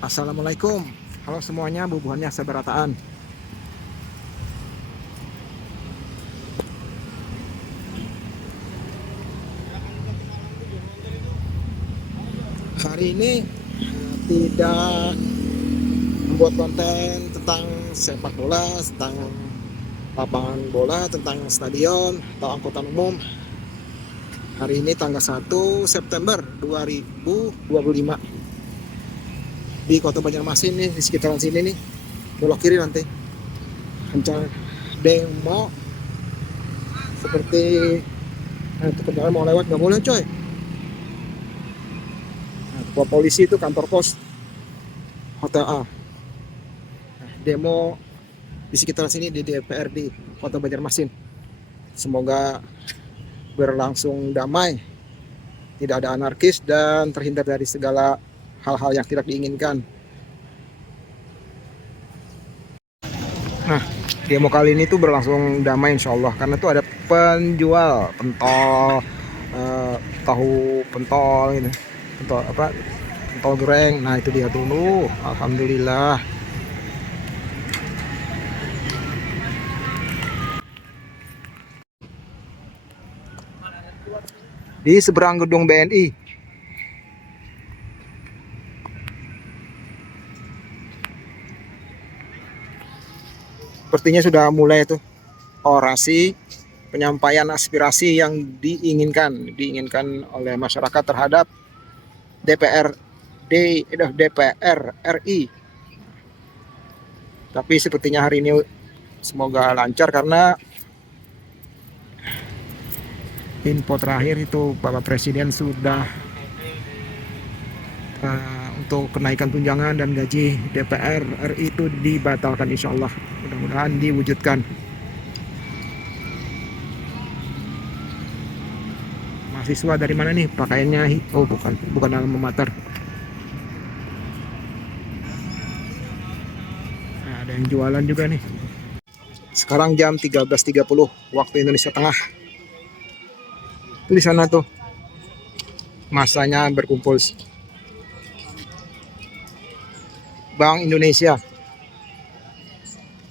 Assalamualaikum. Halo semuanya, bubuhannya seberataan. Hari ini tidak membuat konten tentang sepak bola, tentang lapangan bola, tentang stadion atau angkutan umum. Hari ini tanggal 1 September 2025 di Kota Banjarmasin nih, di sekitaran sini nih, belok kiri nanti rencana demo seperti itu kendaraan mau lewat nggak boleh coy. Nah, polisi itu kantor pos Hotel A. Nah, demo di sekitar sini di DPRD Kota Banjarmasin. Semoga berlangsung damai, tidak ada anarkis dan terhindar dari segala hal-hal yang tidak diinginkan. Nah, demo kali ini tuh berlangsung damai insya Allah, karena tuh ada penjual pentol, tahu pentol gitu, pentol apa, pentol goreng. Nah itu dia dulu, alhamdulillah. Di seberang gedung BNI. Sepertinya sudah mulai tuh orasi penyampaian aspirasi yang diinginkan oleh masyarakat terhadap DPR RI. Tapi sepertinya hari ini semoga lancar, karena info terakhir itu Bapak Presiden sudah untuk kenaikan tunjangan dan gaji DPR RI itu dibatalkan, insya Allah. Mudah-mudahan diwujudkan. Mahasiswa dari mana nih pakaiannya? Oh bukan alma mater. Nah, ada yang jualan juga nih. Sekarang jam 13.30 waktu Indonesia Tengah. Itu di sana tuh masanya berkumpul. Bank Indonesia,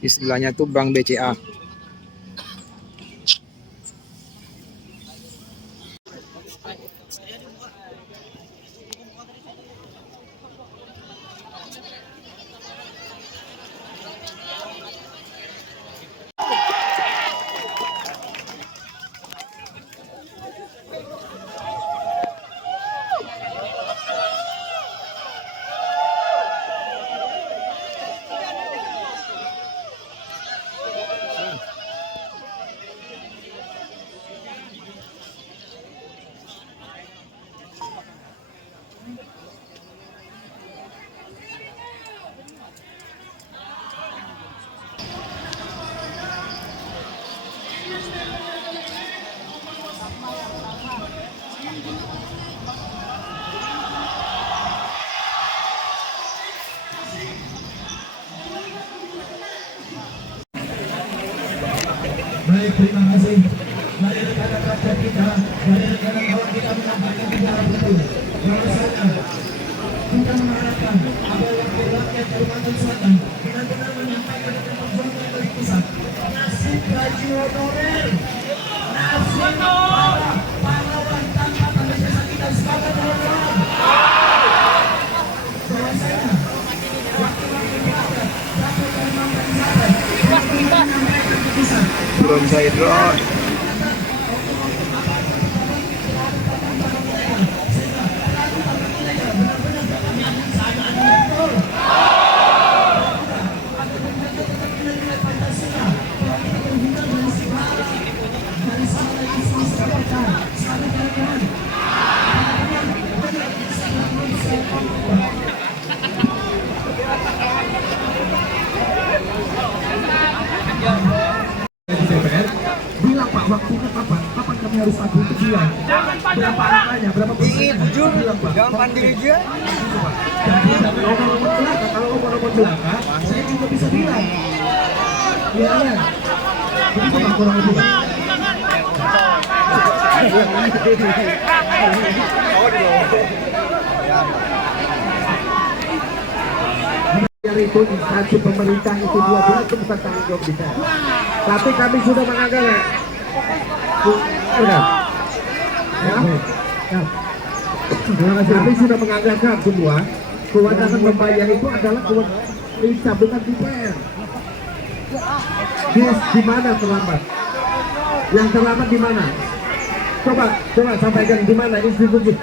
istilahnya tuh Bank BCA. Baik, terima kasih. Mari rekan kaca kita, mari rekan kawan kita menyampaikan bicara betul. Bahwasanya kita mengharapkan apa yang rakyat Kalimantan Selatan benar-benar menyampaikan dengan perjuangan dari pusat. Nasib gaji honorer, nasib para pahlawan tanpa tanda jasa kita sebagai pahlawan. Bahwasanya waktu-waktu rakyat Kalimantan Selatan menyampaikan ke pusat. Belum saya drone. Bilang Pak, waktunya kapan? Kapan kami harus aku itu bilang? Berapa angkanya? Berapa persennya? Bilang Pak. Jangan pandai aja. Dan omong-omong belaka, kalau omong-omong belaka, saya juga bisa bilang. Iya, iya. Begitu Pak, kurang lebih. itu instansi pemerintah itu dua bulan itu bukan tanggung jawab kita. Tapi kami sudah menganggap ya. Sudah. Ya. Ya. Kami sudah menganggarkan semua kewenangan membayar itu adalah kewenangan bukan DPR. Di mana terlambat? Yang terlambat di mana? Coba sampaikan di mana institusi.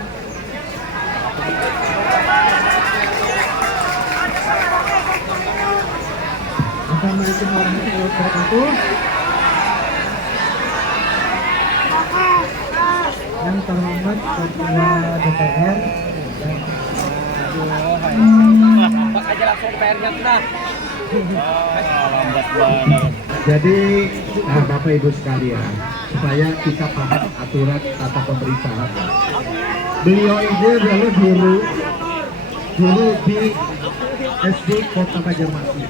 Assalamualaikum warahmatullahi wabarakatuh. Yang terlambat ketua DPR. Pak aja langsung PR-nya sudah. Lambat banget. Jadi Bapak Ibu sekalian, supaya kita paham aturan tata pemerintahan. Beliau ini adalah guru di SD Kota Banjarmasin.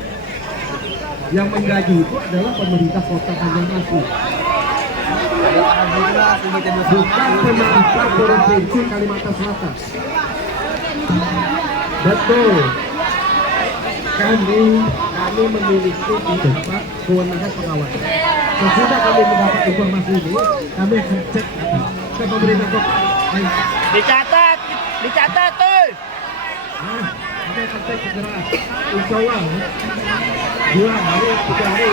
Yang menggaji itu adalah pemerintah Kota Banjarmasin. Bukan pemerintah Provinsi Kalimantan Selatan. Betul. Kami memiliki di tempat kewenangan pengawasan. Sesudah kami mendapat informasi ini, kami akan cek ke pemerintah kota. Dicatat tuh. Kami akan cek segera. Insya Allah 2 hari, 3 hari,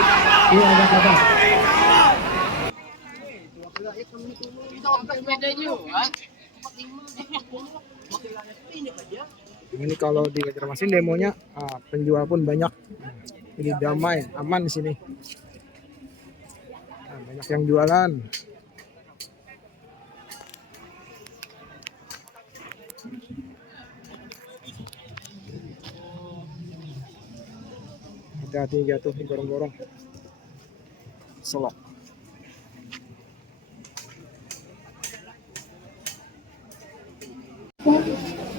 ada kabar. Ini kalau di Banjarmasin demonya penjual pun banyak. Ini damai, aman di sini. Banyak yang jualan. Hati-hati jatuh di gorong-gorong. Selok.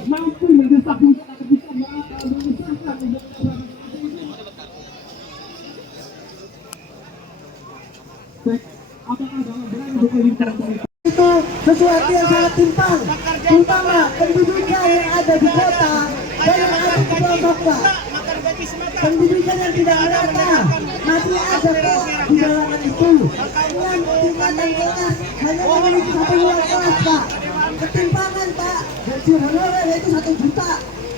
Mampu mendesak itu sesuatu yang sangat timpang, terutama pendidikan yang ada di kota dan yang ada di pelosok. Pendidikan yang tidak merata masih ada kok di dalam itu. Dengan tingkatan kelas hanya memiliki 1 bulan kelas, Pak. Ketimpangan, Pak. Gaji honorer itu 1 juta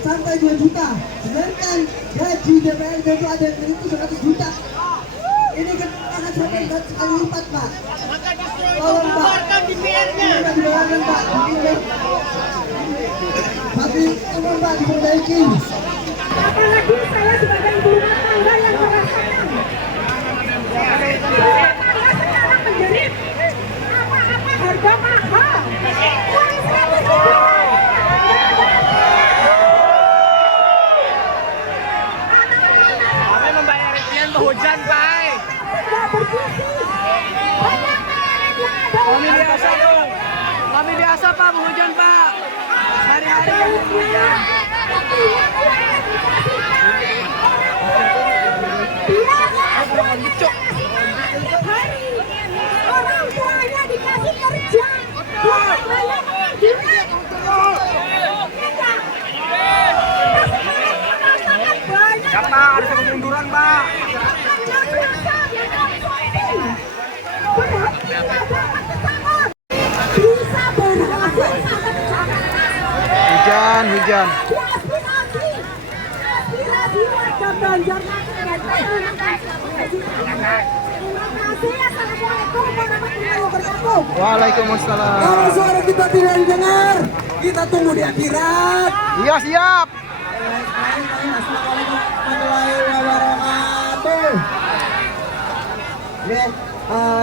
sampai 2 juta. Sedangkan gaji DPRD itu ada yang itu 100 juta. Ini ketimpangan sampai sekali lipat, Pak. Tolong, Pak. Sudah dibayarkan, Pak. Tapi tolong, Pak, diperbaiki. Apalagi saya sebagai ibu rumah tangga yang merasakan sekarang menjerit apa-apa harga mahal. Uang 100 ribu. Kami membayar ribuan hujan, Pak. Tidak berfungsi. Banyak merit yang ada. Kami biasa, Pak, hujan, Pak. Hari-hari hujan. Orang tuanya dikasih kerja, bukan banyak duit. Siapa harus kemunduran, Pak? Bisa berhasil Hujan. aspirasi warga Banjarmasin dan terima kasih. Assalamualaikum warahmatullahi wabarakatuh. Waalaikumsalam. Kalau suara kita tidak didengar, kita tunggu di akhirat. Iya, siap. Assalamualaikum warahmatullahi wabarakatuh. Ini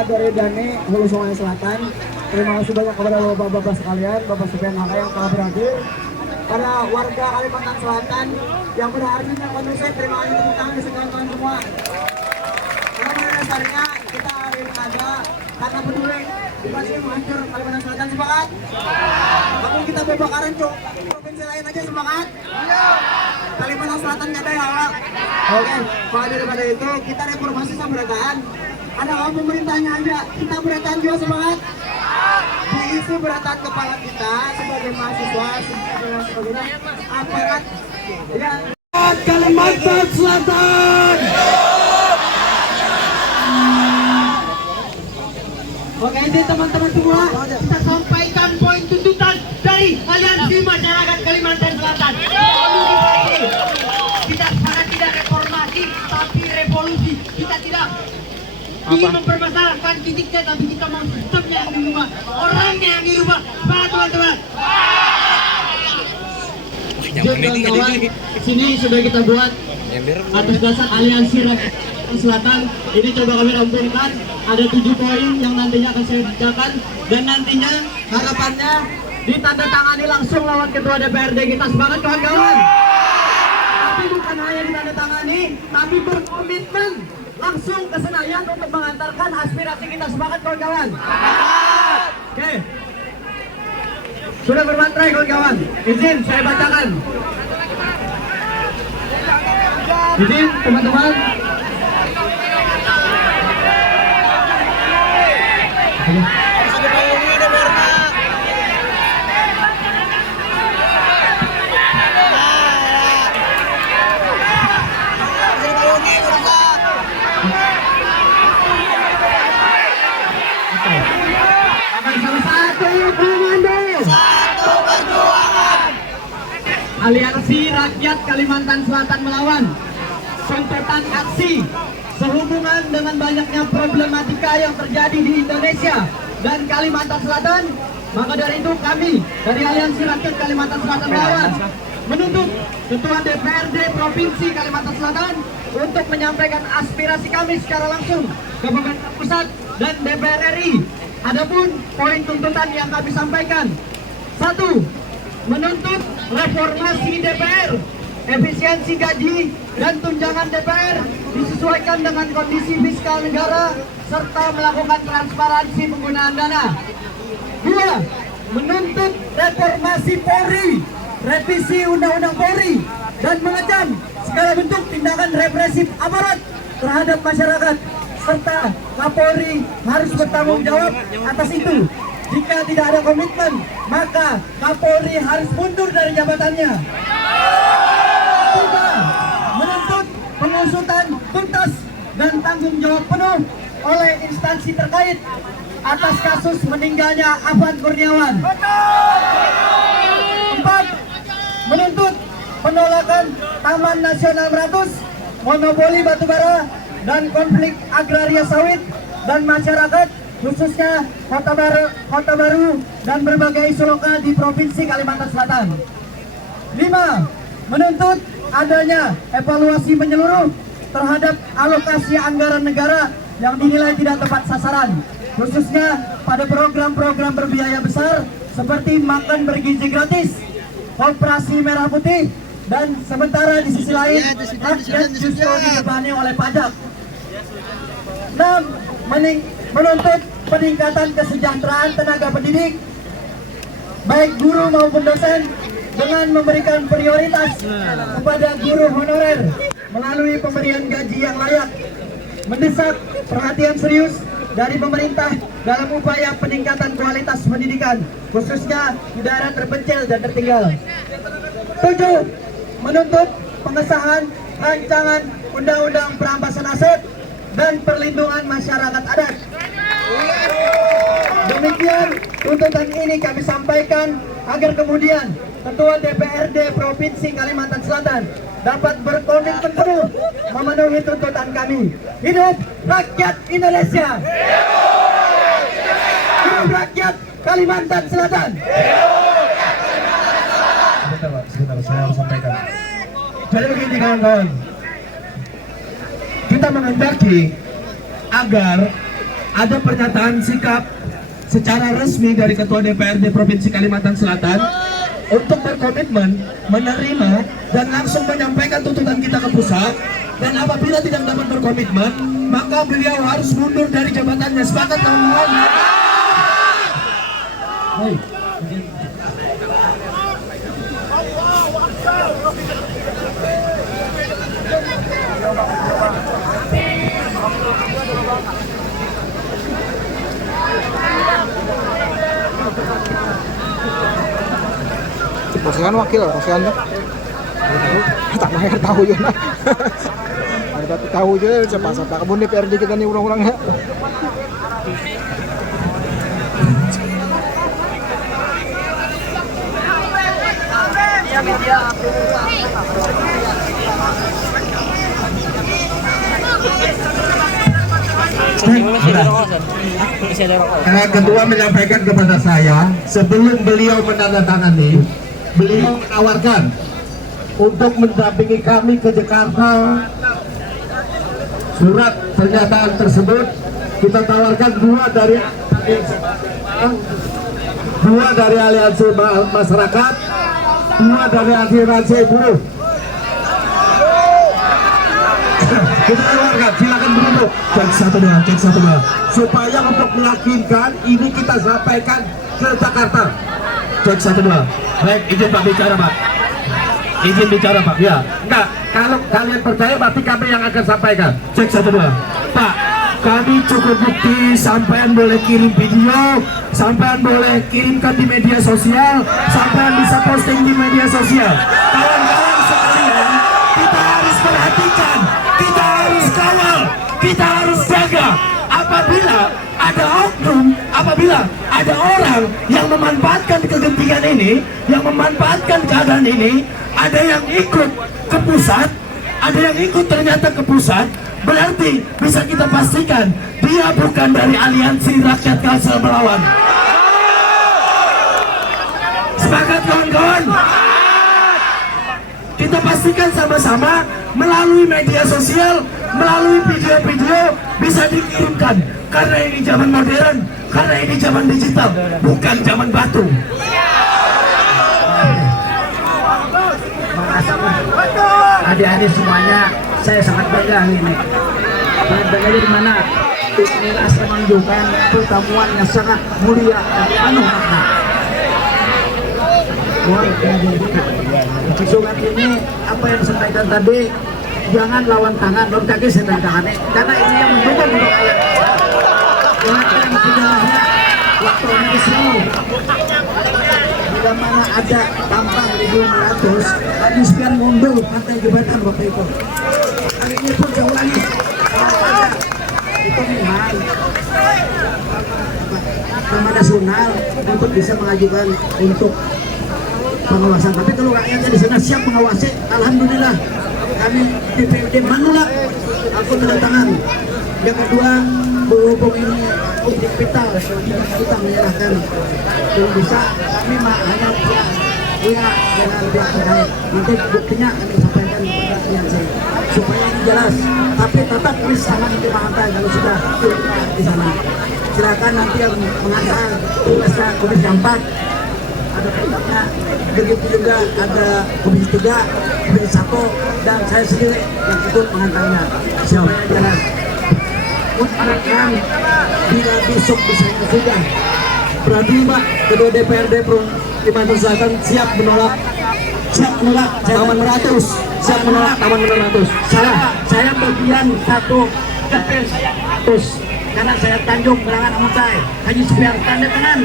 dari Dani Hulu Sungai Selatan. Terima kasih banyak kepada bapak-bapak sekalian, Bapak Sofian Haka yang telah berakhir. Para warga Kalimantan Selatan yang pada hari ini kondusif, terima kasih tepuk tangan di kawan semua. Karena pada dasarnya kita hari ini ada karena peduli bukan ini menghancur Kalimantan Selatan, semangat. Lalu kita bebakaran cok provinsi lain aja, semangat. Kalimantan Selatan nggak ada ya, Pak. Oke, maka daripada itu kita reformasi pemerintahan. Ada kalau pemerintahnya aja, kita pemerintahan juga, semangat. Diisi berat kepala kita sebagai mahasiswa, sebagainya, aparat yang Rakyat Kalimantan Selatan. Oke, ini teman-teman semua, kita sampaikan poin tuntutan dari Aliansi Masyarakat Kalimantan Selatan. Kita sekarang tidak reformasi, tapi revolusi. Kita tidak ingin mempermasalahkan titiknya, tapi kita mau sistemnya yang dirubah, orangnya yang dirubah. Semangat teman-teman. Kawan-kawan, sini sudah kita buat atas dasar Aliansi Rakyat Selatan. Ini coba kami rampungkan. Ada 7 poin yang nantinya akan saya bacakan, dan nantinya harapannya ditandatangani langsung lawan Ketua DPRD kita. Semangat kawan-kawan. Tapi bukan hanya ditandatangani, tapi berkomitmen langsung ke Senayan untuk mengantarkan aspirasi kita. Semangat kawan-kawan. Oke. Sudah bermantra kawan-kawan. Izin saya bacakan. Izin teman-teman. Aliansi Rakyat Kalimantan Selatan melawan tuntutan aksi sehubungan dengan banyaknya problematika yang terjadi di Indonesia dan Kalimantan Selatan. Maka dari itu kami dari Aliansi Rakyat Kalimantan Selatan melawan menuntut Ketua DPRD Provinsi Kalimantan Selatan untuk menyampaikan aspirasi kami secara langsung ke pemerintah pusat dan DPR RI. Adapun poin tuntutan yang kami sampaikan: 1. Menuntut reformasi DPR, efisiensi gaji dan tunjangan DPR disesuaikan dengan kondisi fiskal negara serta melakukan transparansi penggunaan dana. 2. Menuntut reformasi Polri, revisi Undang-Undang Polri, dan mengecam segala bentuk tindakan represif aparat terhadap masyarakat, serta Kapolri harus bertanggung jawab atas itu. Jika tidak ada komitmen, maka Kapolri harus mundur dari jabatannya. 3. Menuntut pengusutan tuntas dan tanggung jawab penuh oleh instansi terkait atas kasus meninggalnya Afan Kurniawan. 4. Menuntut penolakan Taman Nasional Meratus, monopoli batubara, dan konflik agraria sawit dan masyarakat, khususnya Kota Baru dan berbagai isu lokal di Provinsi Kalimantan Selatan. 5. Menuntut adanya evaluasi menyeluruh terhadap alokasi anggaran negara yang dinilai tidak tepat sasaran, khususnya pada program-program berbiaya besar seperti makan bergizi gratis, operasi merah putih, dan sementara di sisi lain rakyat justru dibebani oleh pajak. 6. Menuntut peningkatan kesejahteraan tenaga pendidik, baik guru maupun dosen, dengan memberikan prioritas kepada guru honorer melalui pemberian gaji yang layak. Mendesak perhatian serius dari pemerintah dalam upaya peningkatan kualitas pendidikan, khususnya di daerah terpencil dan tertinggal. 7. Menuntut pengesahan rancangan Undang-Undang Perampasan Aset dan Perlindungan Masyarakat Adat. Demikian tuntutan ini kami sampaikan agar kemudian Ketua DPRD Provinsi Kalimantan Selatan dapat berkomitmen penuh memenuhi tuntutan kami. Hidup rakyat Indonesia! Hidup rakyat Kalimantan Selatan! Sebentar, saya harus sampaikan. Jadi begini kawan-kawan, kita menghendaki agar ada pernyataan sikap secara resmi dari Ketua DPRD Provinsi Kalimantan Selatan untuk berkomitmen menerima dan langsung menyampaikan tuntutan kita ke pusat, dan apabila tidak dapat berkomitmen maka beliau harus mundur dari jabatannya. Sepakat kawan-kawan? Baik. Pasangan wakil, pasangan tuh. Tak mahir tahu yun na. Ada tahu je siapa kebun DPRD kita nih orang-orangnya. Ketua menyampaikan kepada saya sebelum beliau menandatangani, beliau menawarkan untuk mendampingi kami ke Jakarta. Surat pernyataan tersebut kita tawarkan dua dari aliansi masyarakat, dua dari aliansi buruh. Kita tawarkan, silakan berduduk. Cek satu dua. Supaya untuk meyakinkan ini kita sampaikan ke Jakarta. Cek satu dua. Baik, izin Pak bicara Pak. Izin bicara Pak. Ya, enggak. Kalau kalian percaya berarti kami yang akan sampaikan. Cek satu dua. Pak, kami cukup bukti. Sampean boleh kirim video, sampean boleh kirimkan di media sosial, sampean bisa posting di media sosial. Kawan-kawan sekalian, kita harus perhatikan, kita harus kawal, kita harus jaga. Apabila ada oknum, apabila ada orang yang memanfaatkan kegentingan ini, yang memanfaatkan keadaan ini, ada yang ikut ke pusat, ada yang ikut ternyata ke pusat, berarti bisa kita pastikan dia bukan dari aliansi rakyat Kalsel melawan. Sepakat kawan-kawan? Kita pastikan sama-sama melalui media sosial, melalui video-video bisa dikirimkan. Karena ini zaman modern, karena ini zaman digital, bukan zaman batu. Adik-adik semuanya, saya sangat bangga hari ini. Sangat bangga di mana ini asal menunjukkan pertemuan yang sangat mulia dan penuh makna. Surat ini apa yang disampaikan tadi, jangan lawan tangan, lawan kaki saya tangan, karena ini yang mendukung untuk ayat. Yang sebenarnya waktu ini selalu bila mana ada tampang 1.500, Pak Yusbian mundur pantai jembatan waktu itu. Hari ini pun saya ulangi, kalau ada itu memang Taman Nasional untuk bisa mengajukan untuk pengawasan. Tapi kalau rakyatnya di sana siap mengawasi, alhamdulillah kami DPRD menolak aku tanda tangan. Yang kedua, berhubung ini objek vital, kita menyerahkan belum bisa, kami hanya punya dengan pihak terkait. Nanti buktinya kami sampaikan kepada aliansi supaya ini jelas. Tapi tetap kami sangat dimaafkan kalau sudah di sana. Silakan nanti yang mengatakan tugasnya Komisi 4 ada perintahnya, begitu juga ada Komisi 3, Komisi 1 dan saya sendiri yang ikut mengantarnya supaya jelas. Mudah-mudahan bila besok bisa sudah berarti Pak Ketua DPRD Kalimantan Selatan siap menolak Taman Meratus, siap menolak Taman Meratus. Saya bagian satu detail saya terus karena saya Tanjung Berangan Mutai Haji Supiar tanda tangan.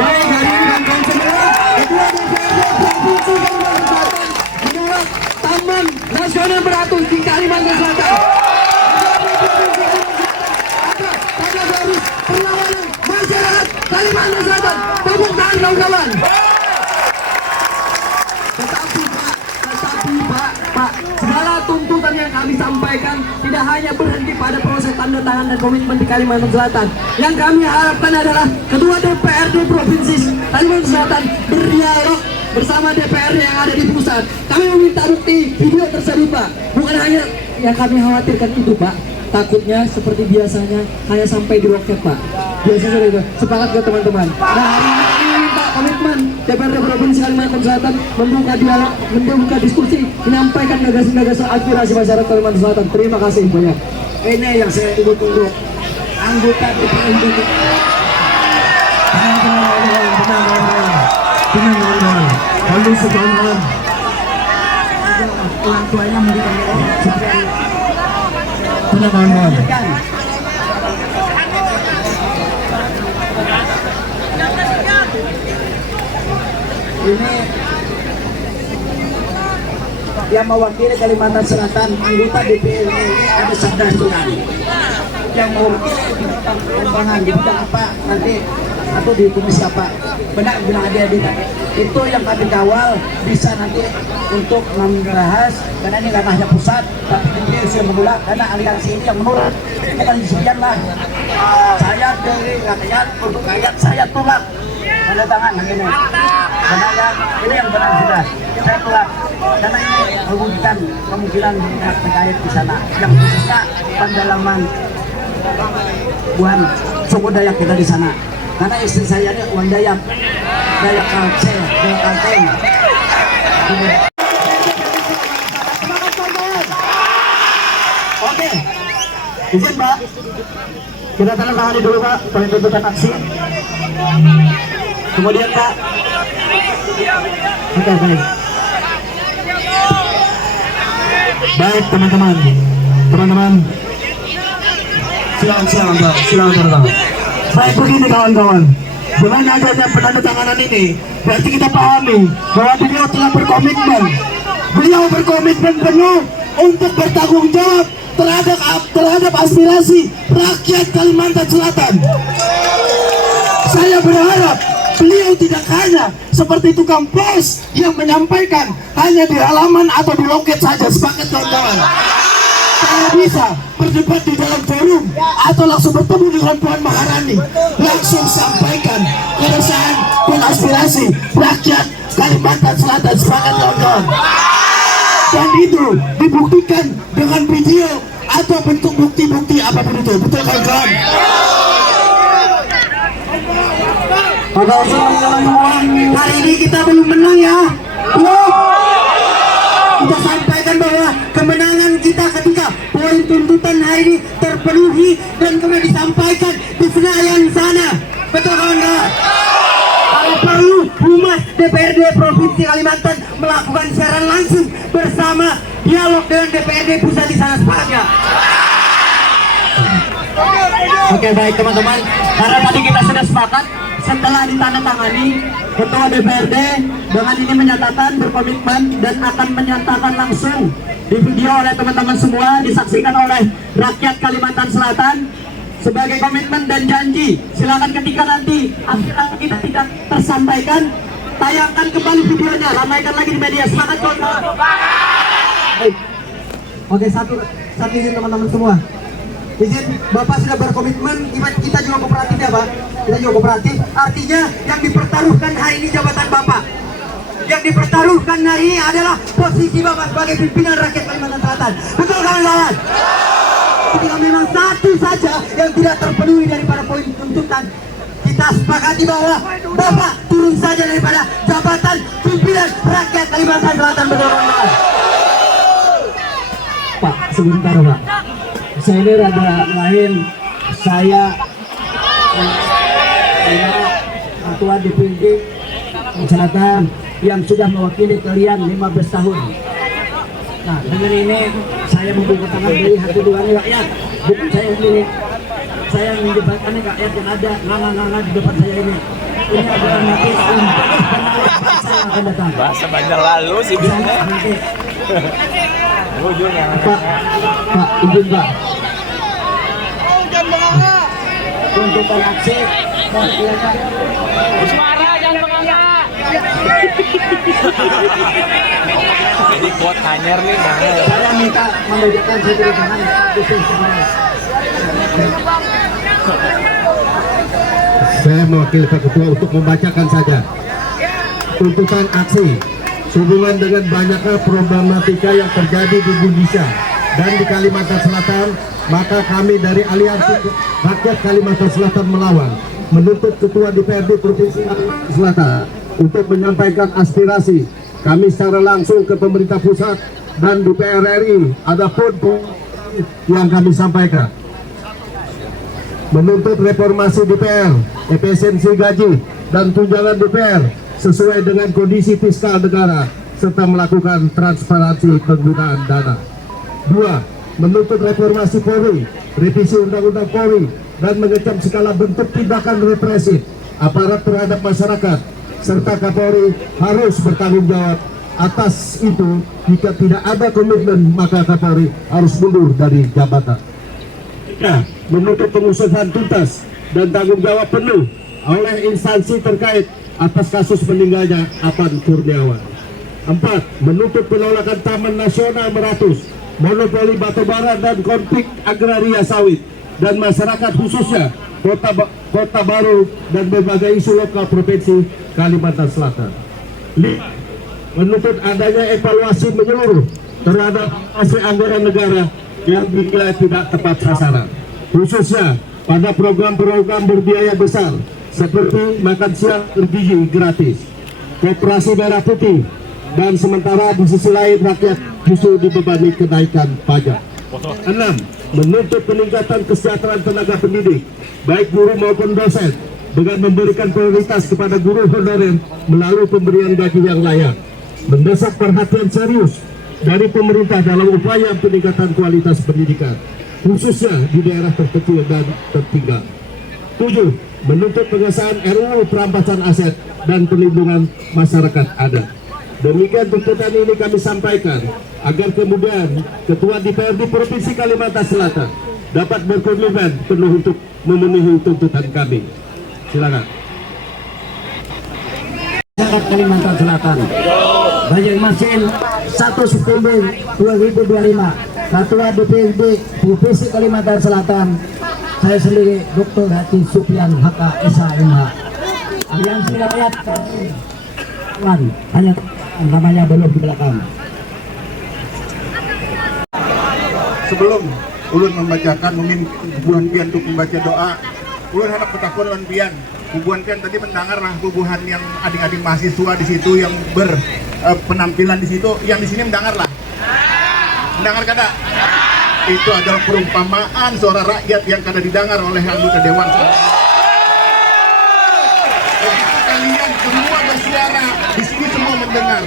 Baik, hari ini kawan-kawan semua, Ketua DPRD Provinsi Kalimantan Selatan menolak Taman Nasional Meratus di Kalimantan Selatan. Perlawanan masyarakat Kalimantan Selatan, tepuk tangan kawan-kawan. Tetapi Pak, segala tuntutan yang kami sampaikan tidak hanya berhenti pada proses tanda tangan dan komitmen di Kalimantan Selatan. Yang kami harapkan adalah Ketua DPRD Provinsi Kalimantan Selatan berdialog bersama DPRD yang ada di pusat. Kami meminta bukti video tersebut Pak. Bukan hanya yang kami khawatirkan itu Pak. Takutnya seperti biasanya hanya sampai di roket Pak. Biasanya itu. Sepakat ke teman-teman? Nah, hari ini minta komitmen DPRD Provinsi Kalimantan Selatan membuka dialog, membuka diskusi, menyampaikan gagasan-gagasan aspirasi masyarakat Kalimantan Selatan. Terima kasih banyak. Ini yang saya tunggu-tunggu. Anggota DPRD. Tenang. Lalu sekarang orang tuanya memberikan teman-teman. yang mewakili Kalimantan Selatan, anggota DPRD ini ada 11 orang yang mewakili pengembangan di bidang apa nanti atau di komisi apa, benar bilang adik-adik itu yang kami kawal bisa nanti untuk membahas, karena ini nggak hanya pusat tapi DPR sudah menolak, karena aliansi ini yang menolak, bukan sekian lah saya dari rakyat untuk rakyat saya tolak, tanda tangan ini benar ya, ini yang benar sudah saya tolak, karena ini merugikan kemungkinan pihak terkait di sana yang khususnya pendalaman buan suku Dayak kita di sana, karena istri saya ini orang Dayak Kalsel, Dayak Kalteng. Oke, izin Pak, kita tanda tangani dulu Pak, tuntutan aksi. Kemudian Pak, oke baik. Baik teman-teman, silakan Pak, silakan teman-teman. Baik begini kawan-kawan, dengan adanya penandatanganan ini, berarti kita pahami bahwa beliau telah berkomitmen. Beliau berkomitmen penuh untuk bertanggung jawab terhadap aspirasi rakyat Kalimantan Selatan. Saya berharap beliau tidak hanya seperti tukang pos yang menyampaikan hanya di halaman atau di loket saja. Sepakat kawan-kawan? Saya bisa berdebat di dalam forum atau langsung bertemu dengan Puan Maharani, langsung sampaikan keresahan dan aspirasi rakyat Kalimantan Selatan. Sepakat kawan-kawan? Dan itu dibuktikan dengan video atau bentuk bukti-bukti apapun itu. Betul kawan-kawan? Hari ini kita belum menang ya. Belum. Kita sampaikan bahwa kemenangan kita ketika poin tuntutan hari ini terpenuhi dan kemudian disampaikan di Senayan sana. Betul kawan-kawan? Kalau perlu Humas DPRD Provinsi Kalimantan melakukan siaran langsung bersama dialog dengan DPRD pusat di sana. Sepakat ya? Oke baik teman-teman, karena tadi kita sudah sepakat setelah ditandatangani Ketua DPRD dengan ini menyatakan berkomitmen dan akan menyatakan langsung di video oleh teman-teman semua, disaksikan oleh rakyat Kalimantan Selatan sebagai komitmen dan janji. Silakan ketika nanti aspirasi kita tidak tersampaikan, tayangkan kembali videonya, ramaikan lagi di media. Semangat kawan-kawan. Oke, satu izin teman-teman semua. Izin, Bapak sudah berkomitmen, kita juga kooperatif ya Pak. Kita juga kooperatif, artinya yang dipertaruhkan hari ini jabatan Bapak. Yang dipertaruhkan hari ini adalah posisi Bapak sebagai pimpinan rakyat Kalimantan Selatan. Betul kawan-kawan? Ketika memang satu saja yang tidak terpenuhi daripada poin tuntutan, kita sepakati bahwa Bapak turun saja daripada jabatan pimpinan rakyat Kalimantan Selatan. Betul kawan-kawan? Pak, sebentar Pak. Saya ini rada lain. Saya Ketua DPRD Selatan yang sudah mewakili kalian 15 tahun. Nah, dengan ini saya membuka tangan dari hati nurani rakyat. Bukan saya sendiri. Saya menjebatkan rakyat yang ada nganga-nganga di depan saya ini. Ini adalah nanti saya akan datang. Bahasa banyak lalu sih bisnya. Pak, izin Pak. Untuk aksi Suara jangan benganga. Jadi kuat kanyer nih. saya minta menunjukkan satu tangan Saya mewakili Pak Ketua untuk membacakan saja tuntutan aksi sehubungan dengan banyaknya problematika yang terjadi di Indonesia dan di Kalimantan Selatan. Maka kami dari Aliansi Rakyat Kalimantan Selatan Melawan menuntut Ketua DPRD Provinsi Kalimantan Selatan untuk menyampaikan aspirasi kami secara langsung ke pemerintah pusat dan DPR RI. Adapun yang kami sampaikan, menuntut reformasi DPR, efisiensi gaji dan tunjangan DPR sesuai dengan kondisi fiskal negara serta melakukan transparansi penggunaan dana. 2. Menuntut reformasi Polri, revisi Undang-Undang Polri, dan mengecam segala bentuk tindakan represif aparat terhadap masyarakat, serta Kapolri harus bertanggung jawab Atas itu, jika tidak ada komitmen, maka Kapolri harus mundur dari jabatan. Nah, menuntut pengusutan tuntas dan tanggung jawab penuh oleh instansi terkait atas kasus meninggalnya Apan Kurniawan. 4. Menuntut penolakan Taman Nasional Meratus, monopoli batubara dan konflik agraria sawit dan masyarakat khususnya Kota Baru dan berbagai isu lokal Provinsi Kalimantan Selatan. 5. Menuntut adanya evaluasi menyeluruh terhadap hasil anggaran negara yang dinilai tidak tepat sasaran, khususnya pada program-program berbiaya besar seperti makan siang bergizi gratis, Koperasi Merah Putih, dan sementara di sisi lain rakyat justru dibebani kenaikan pajak. 6. Menuntut peningkatan kesejahteraan tenaga pendidik, baik guru maupun dosen, dengan memberikan prioritas kepada guru honorer melalui pemberian gaji yang layak. Mendesak perhatian serius dari pemerintah dalam upaya peningkatan kualitas pendidikan, khususnya di daerah terpencil dan tertinggal. 7. Menuntut pengesahan RUU perampasan aset dan perlindungan masyarakat adat. Demikian tuntutan ini kami sampaikan agar kemudian Ketua DPRD Provinsi Kalimantan Selatan dapat berkomitmen penuh untuk memenuhi tuntutan kami. Silakan. Masyarakat Kalimantan Selatan, Banjarmasin 1 September 2025, Ketua DPRD Provinsi Kalimantan Selatan, saya sendiri Dr. Haji Supian HK SHMH. Aliansi Rakyat hanya namanya belum di belakang. Sebelum ulun membacakan bubuhan pian untuk membaca doa, ulun hendak bertakun pian. Bubuhan pian tadi mendengarlah bubuhan yang adik-adik mahasiswa di situ yang berpenampilan di situ, yang di sini mendengarlah. Mendengar kada? Itu adalah perumpamaan suara rakyat yang kada didengar oleh anggota dewan. Kalian semua bersuara di sini, semua mendengar.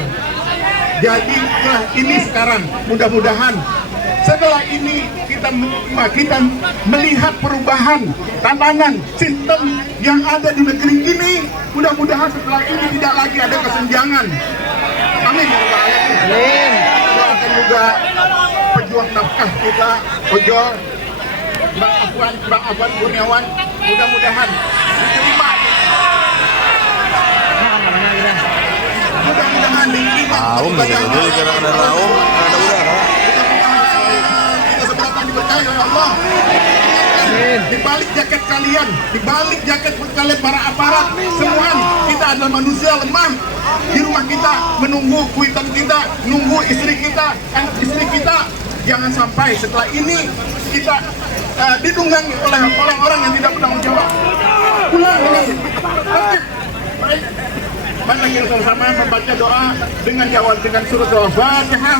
Jadi ini sekarang mudah-mudahan setelah ini kita melihat perubahan tatanan sistem yang ada di negeri ini. Mudah-mudahan setelah ini tidak lagi ada kesenjangan. Amin ya Allah. Amin. Doakan juga pejuang nafkah kita, Ojo, Bang Afwan Kurniawan, mudah-mudahan diterima. Mudah-mudahan diterima. Diberkahi oleh Allah. Di balik jaket kalian, di balik jaket kalian para aparat, semua kita adalah manusia lemah. Di rumah kita menunggu kuitan kita, nunggu istri kita, anak istri kita. Jangan sampai setelah ini kita ditunggangi oleh orang-orang yang tidak bertanggung jawab. Pulang. Mari kita sama-sama membaca doa dengan jawab dengan surah Al-Fatihah.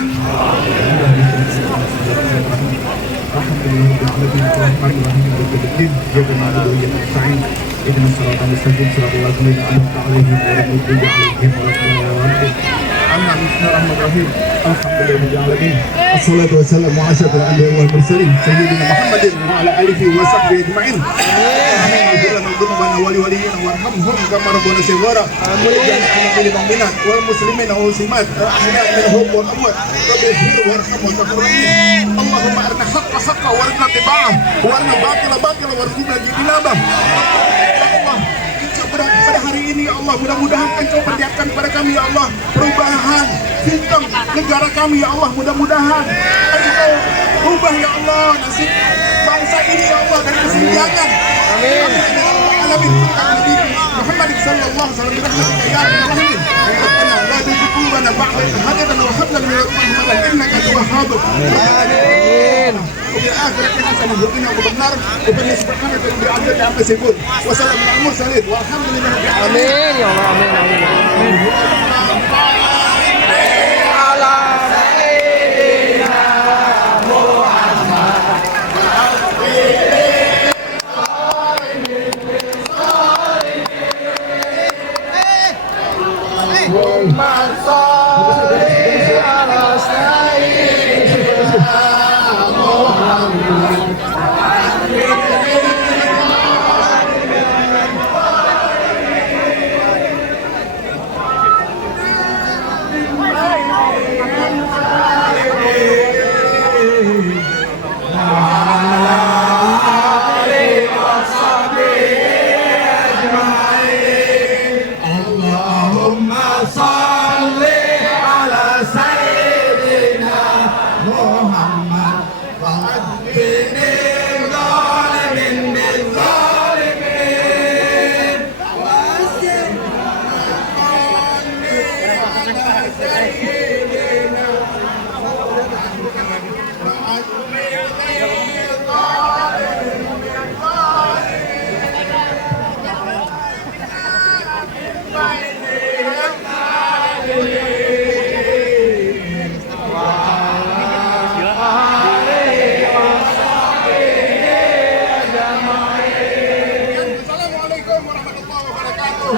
Assalatu wassalamu ala asyrafil anbiya'i wal mursalin sayyidina Muhammadin wa ala alihi wa sahbihi ajma'in. Amin. Allahumma wali waliyina warhamhum kama rabbana saghara. Amin. Mu'minat wal muslimin wal muslimat ahya minhum wal amwat. Rabbihir warham wa taqabbal. Allahumma arina haqqa haqqa warina tiba'ah wa arina batila batila warzuqna jinabah. Allah, pada hari ini ya Allah, mudah-mudahan Engkau perlihatkan kepada kami ya Allah perubahan sistem negara kami ya Allah. Mudah-mudahan Engkau ubah ya Allah nasib bangsa ini ya Allah dari kesenjangan. Amin. Alamin Muhammad sallallahu alaihi wasallam ya Rahim. Rabbana la tuzigh qulubana ba'da idh hadaytana wa hab lana min ladunka rahmatan innaka antal wahhab. Amin. Di akhirat hasanah wa qina adzabannar wa qina subhanaka wa bihamdika amma yasifun wa salamun alal mursalin walhamdulillahi rabbil alamin. Amin ya Allah. Amin. sholli ala sayyidina Muhammad wa ajbinil zalimin bil zalimin wa Assalamualaikum warahmatullahi wabarakatuh.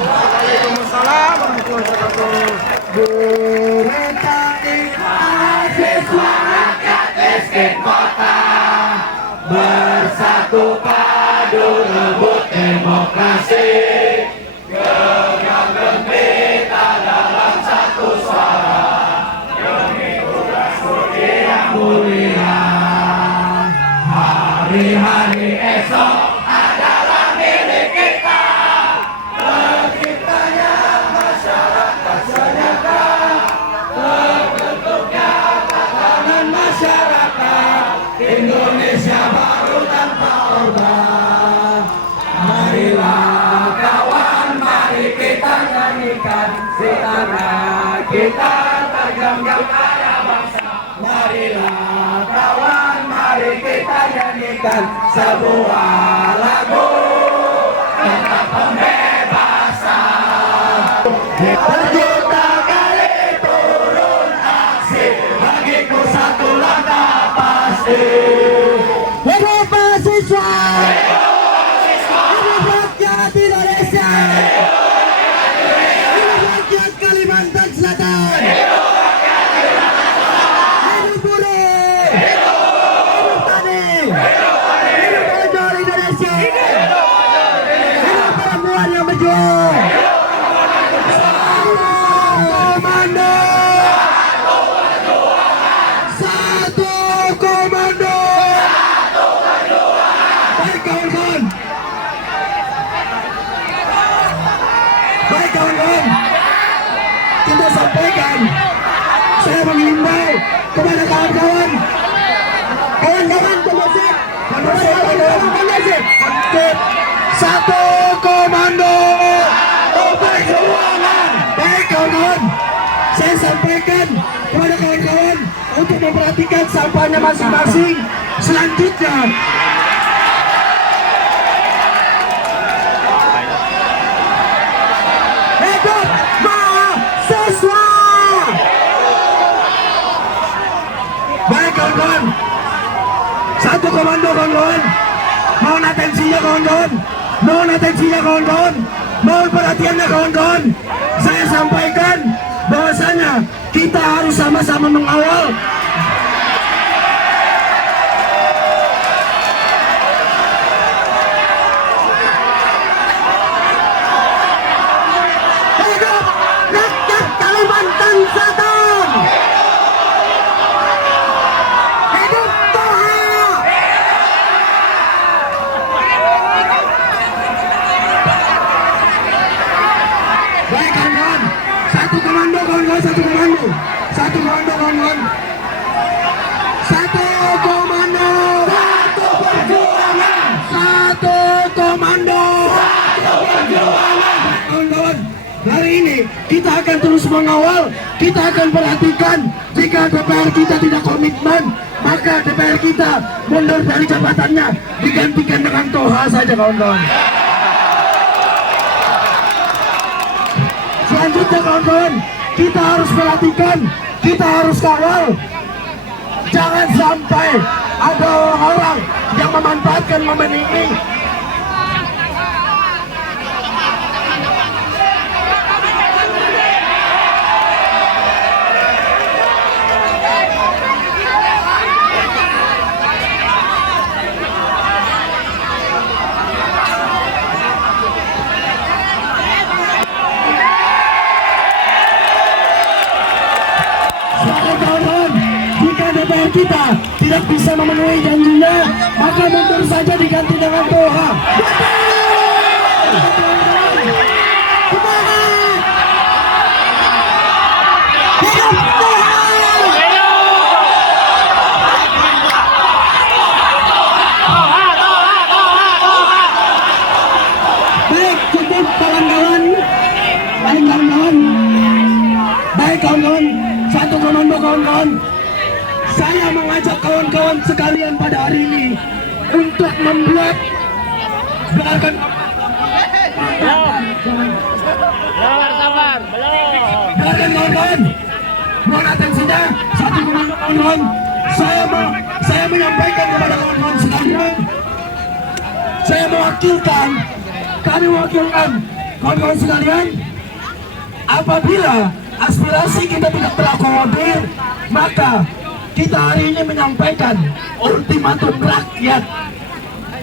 mahasiswa rakyat miskin kota bersatu padu rebut demokrasi genggam gempita dalam satu suara demi tugas budi yang mulia. Hari-hari esok adalah milik kita, terciptanya masyarakat sejahtera, terbentuknya tatanan masyarakat Indonesia baru tanpa orba. Marilah kawan, mari kita nyanyikan sitana kita tergenggam karya bangsa. Marilah kawan, mari kita nyanyikan sebuah lagu tentang pembebasan. Berjuta kali turun aksi, bagiku satu langkah pasti. Hidup mahasiswa, hidup rakyat Indonesia, hidup rakyat Kalimantan Selatan, hidup buruh, hidup tani, hidup ojol Indonesia, hidup perempuan yang berjuang. Komando, satu komando, baik kawan-kawan, baik kawan-kawan, kita sampaikan, saya mengimbau kepada kawan-kawan, kondusif, aktif, satu komando, perjuangan. Baik kawan-kawan, saya sampaikan kepada kawan-kawan untuk memperhatikan sampahnya masing-masing. Selanjutnya, hidup mahasiswa. Baik kawan-kawan, satu komando kawan-kawan. Mohon atensinya kawan-kawan, mohon atensinya kawan-kawan, mohon perhatiannya kawan-kawan. Saya sampaikan bahwasanya kita harus sama-sama mengawal hidup rakyat Kalimantan Selatan, hidup Toha. Baik kawan-kawan, satu komando kawan-kawan, satu komando, satu komando kawan-kawan, satu komando, satu perjuangan, satu komando, satu perjuangan. Kawan-kawan, hari ini kita akan terus mengawal, kita akan perhatikan. Jika DPR kita tidak komitmen, maka DPR kita mundur dari jabatannya, digantikan dengan Toha saja kawan-kawan. Selanjutnya kawan-kawan, kita harus perhatikan, kita harus kawal. Jangan sampai ada orang yang memanfaatkan momen ini. DPR kita tidak bisa memenuhi janjinya, maka mundur saja diganti dengan Toha. Baik kawan-kawan, satu komando kawan-kawan. Saya mengajak kawan-kawan sekalian pada hari ini untuk membuat gerakan. Dengarkan kawan-kawan, mohon atensinya. Satu komando kawan-kawan. Saya menyampaikan kepada kawan-kawan sekalian. Saya mewakilkan, kami mewakilkan kawan-kawan sekalian. Apabila aspirasi kita tidak terakomodir, maka kita hari ini menyampaikan ultimatum rakyat.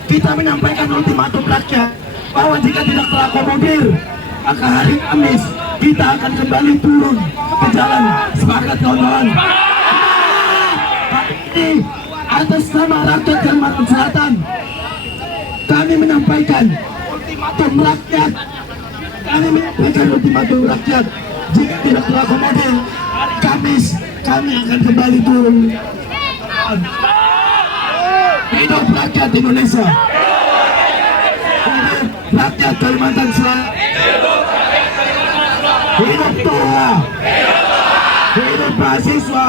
Kita menyampaikan ultimatum rakyat bahwa jika tidak terakomodir, maka hari Kamis kita akan kembali turun ke jalan. Sepakat kawan-kawan? Hari ini atas nama rakyat Kalimantan Selatan, kami menyampaikan ultimatum rakyat. Kami menyampaikan ultimatum rakyat. Jika tidak terakomodir, hari Kamis kami akan kembali turun. Hidup rakyat Indonesia. Hidup rakyat Kalimantan Selatan. Hidup Toha. Hidup mahasiswa.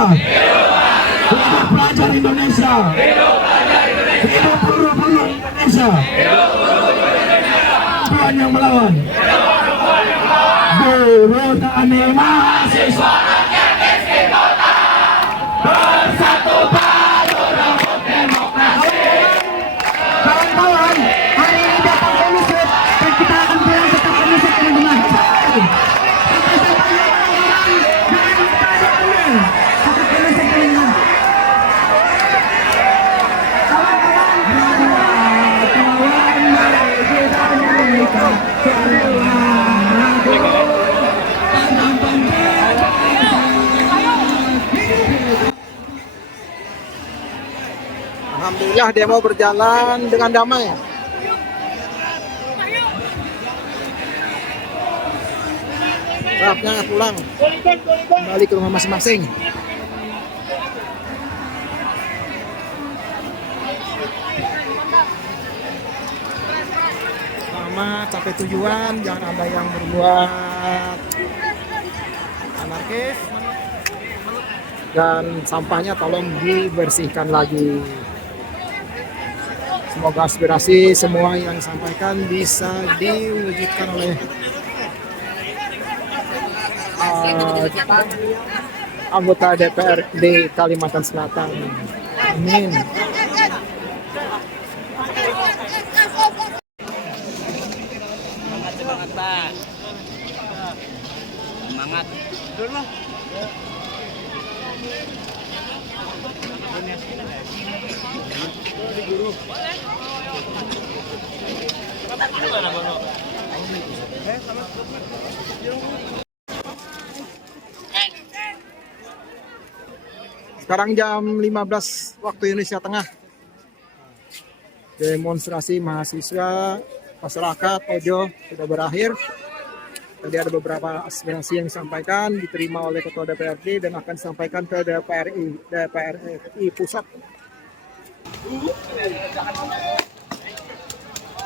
Hidup pelajar Indonesia. Hidup buruh-buruh Indonesia. Tuhan yang melawan. Buruh tani mahasiswa rakyat miskin kota bersatu padu rambut demokrasi. Kawan-kawan, hari ini datang komisif dan kita akan pulang tetap komisif teman-teman. Alhamdulillah demo berjalan dengan damai. Saatnya pulang kembali ke rumah masing-masing. Selamat sampai tujuan, jangan ada yang berbuat anarkis dan sampahnya tolong dibersihkan lagi. Semoga aspirasi semua yang disampaikan bisa diwujudkan oleh anggota DPRD Kalimantan Selatan. Amin. Semangat, Pak. Semangat. Dulu. Sekarang jam 15 waktu Indonesia Tengah. Demonstrasi mahasiswa masyarakat Ojo sudah berakhir. Tadi ada beberapa aspirasi yang disampaikan, diterima oleh Ketua DPRD dan akan disampaikan ke DPRI Pusat.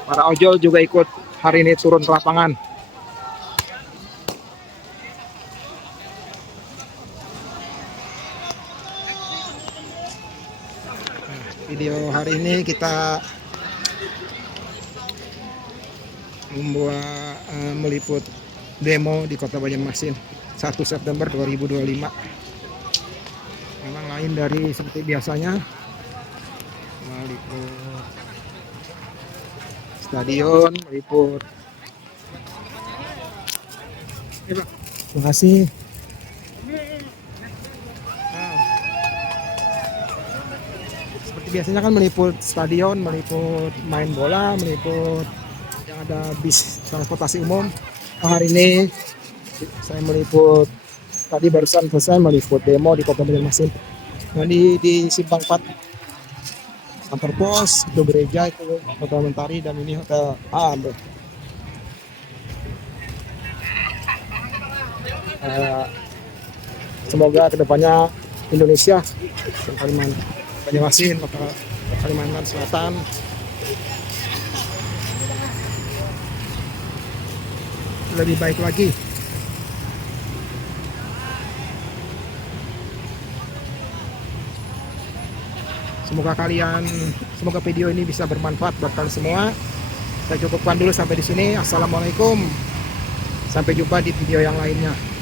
Para ojol juga ikut hari ini turun ke lapangan. Video hari ini kita meliput demo di Kota Banjarmasin 1 September 2025. Memang lain dari seperti biasanya, meliput stadion, meliput. Terima kasih. Seperti biasanya kan meliput stadion, meliput main bola, meliput yang ada bis transportasi umum. Hari ini saya meliput, tadi barusan selesai meliput demo di Kota Banjarmasin. Nah, di Simpang 4 kantor pos, itu gereja, itu Hotel Mentari, dan ini Hotel Amber. Semoga kedepannya Indonesia dan Kalimantan Banjarmasin, Kalimantan Selatan lebih baik lagi. Semoga video ini bisa bermanfaat buat kalian semua. Saya cukupkan dulu sampai di sini. Assalamualaikum. Sampai jumpa di video yang lainnya.